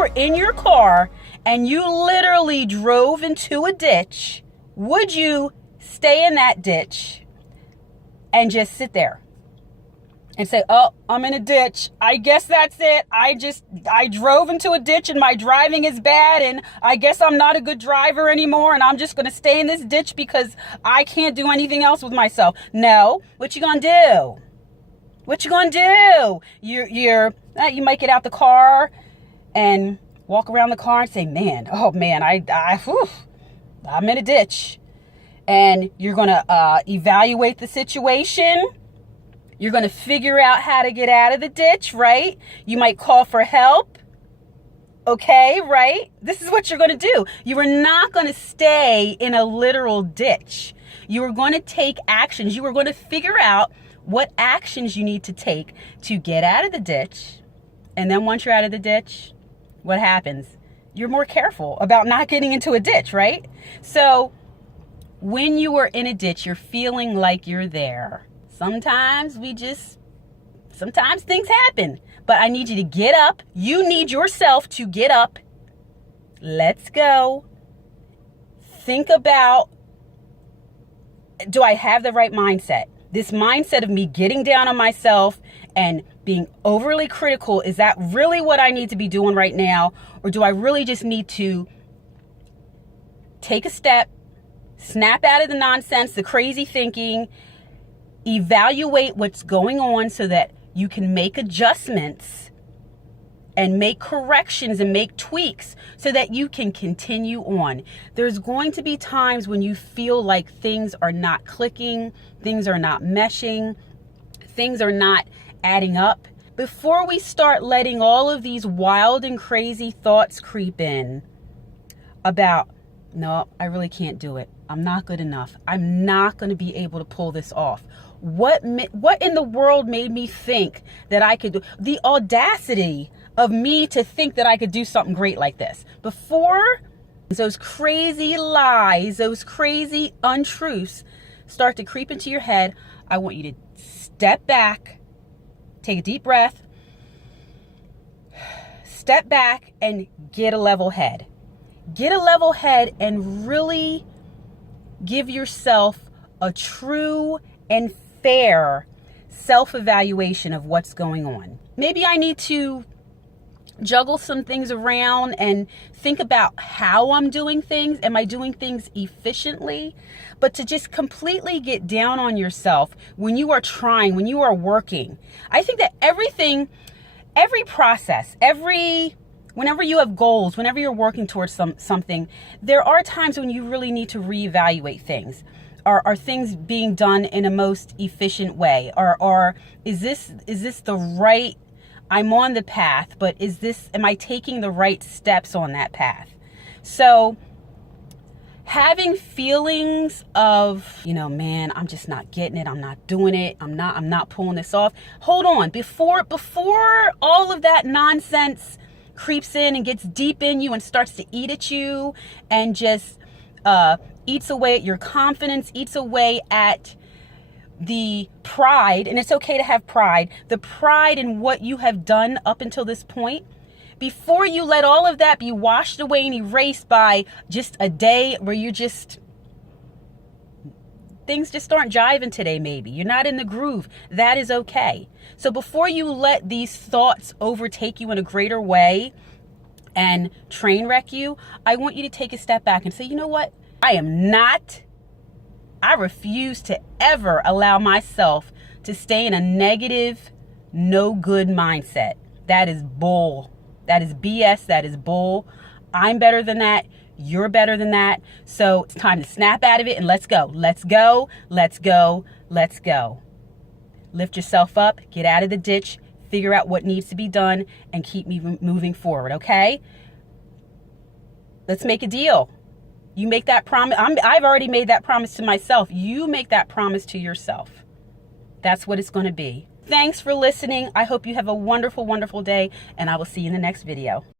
were in your car and you literally drove into a ditch, would you stay in that ditch and just sit there and say, oh, I'm in a ditch. I guess that's it. I drove into a ditch and my driving is bad and I guess I'm not a good driver anymore and I'm just going to stay in this ditch because I can't do anything else with myself. No. What you going to do? What you going to do? You might get out the car and walk around the car and say, man, I'm in a ditch. And you're going to evaluate the situation. You're going to figure out how to get out of the ditch, right? You might call for help. Okay, right? This is what you're going to do. You are not going to stay in a literal ditch. You are going to take actions. You are going to figure out what actions you need to take to get out of the ditch. And then once you're out of the ditch, what happens? You're more careful about not getting into a ditch, right? So when you are in a ditch, you're feeling like you're there. Sometimes things happen, but I need you to get up. You need yourself to get up. Let's go. Think about, do I have the right mindset? This mindset of me getting down on myself and being overly critical, is that really what I need to be doing right now? Or do I really just need to take a step, snap out of the nonsense, the crazy thinking, evaluate what's going on so that you can make adjustments and make corrections and make tweaks so that you can continue on. There's going to be times when you feel like things are not clicking, things are not meshing, things are not adding up. Before we start letting all of these wild and crazy thoughts creep in about, no, I really can't do it. I'm not good enough. I'm not going to be able to pull this off. What in the world made me think that I could do? The audacity of me to think that I could do something great like this. Before those crazy lies, those crazy untruths start to creep into your head, I want you to step back, take a deep breath, step back and get a level head. Get a level head and really give yourself a true and fair self-evaluation of what's going on. Maybe I need to juggle some things around and think about how I'm doing things. Am I doing things efficiently? But to just completely get down on yourself when you are trying, when you are working. I think that every process, whenever you have goals, whenever you're working towards something, there are times when you really need to reevaluate things. Are things being done in a most efficient way? Or is this the right, I'm on the path, but am I taking the right steps on that path? So having feelings of, man, I'm just not getting it. I'm not doing it. I'm not pulling this off. Hold on. Before all of that nonsense creeps in and gets deep in you and starts to eat at you and just eats away at your confidence, eats away at the pride, and it's okay to have pride, the pride in what you have done up until this point. Before you let all of that be washed away and erased by just a day where things just aren't jiving today, maybe. You're not in the groove. That is okay. So before you let these thoughts overtake you in a greater way and train wreck you, I want you to take a step back and say, you know what? I refuse to ever allow myself to stay in a negative, no good mindset. That is bull. That is BS. That is bull. I'm better than that. You're better than that. So it's time to snap out of it and let's go. Let's go. Let's go. Let's go. Lift yourself up. Get out of the ditch. Figure out what needs to be done and keep moving forward. Okay? Let's make a deal. You make that promise. I've already made that promise to myself. You make that promise to yourself. That's what it's going to be. Thanks for listening. I hope you have a wonderful, wonderful day, and I will see you in the next video.